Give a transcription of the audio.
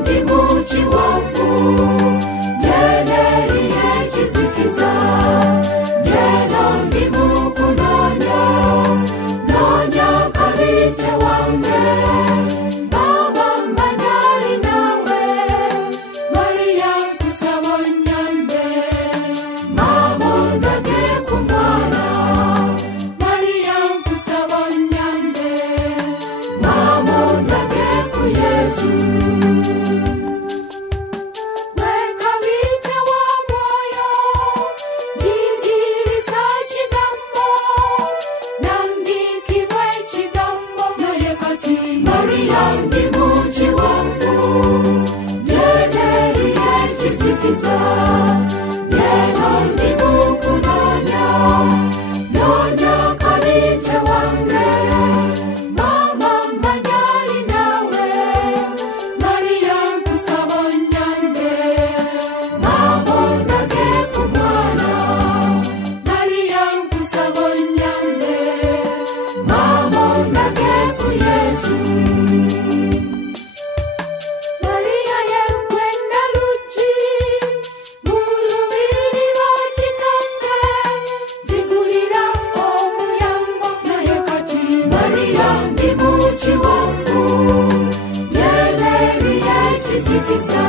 ndi muci wangu nyeneriye kizikiza ngeno ndi mukunonya nonya kabite wange mama manyali nawe Maria kusabonyambe mama ndage kumwana Maria kusabonyambe mama ndage ku Yesu Maria ndi muci wangu nyeneriye kizikiza ngeno ndi mukunonya nonya kabite wange mama manyali nawe Maria kusabonyambe mama ndage kumwana Maria kusabonyambe mama ndage ku Yesu Maria yekwenda luchi mulubiri wachitange zigulira omulyango naye kati Maria ndi muci wangu nyeneriye kizikiza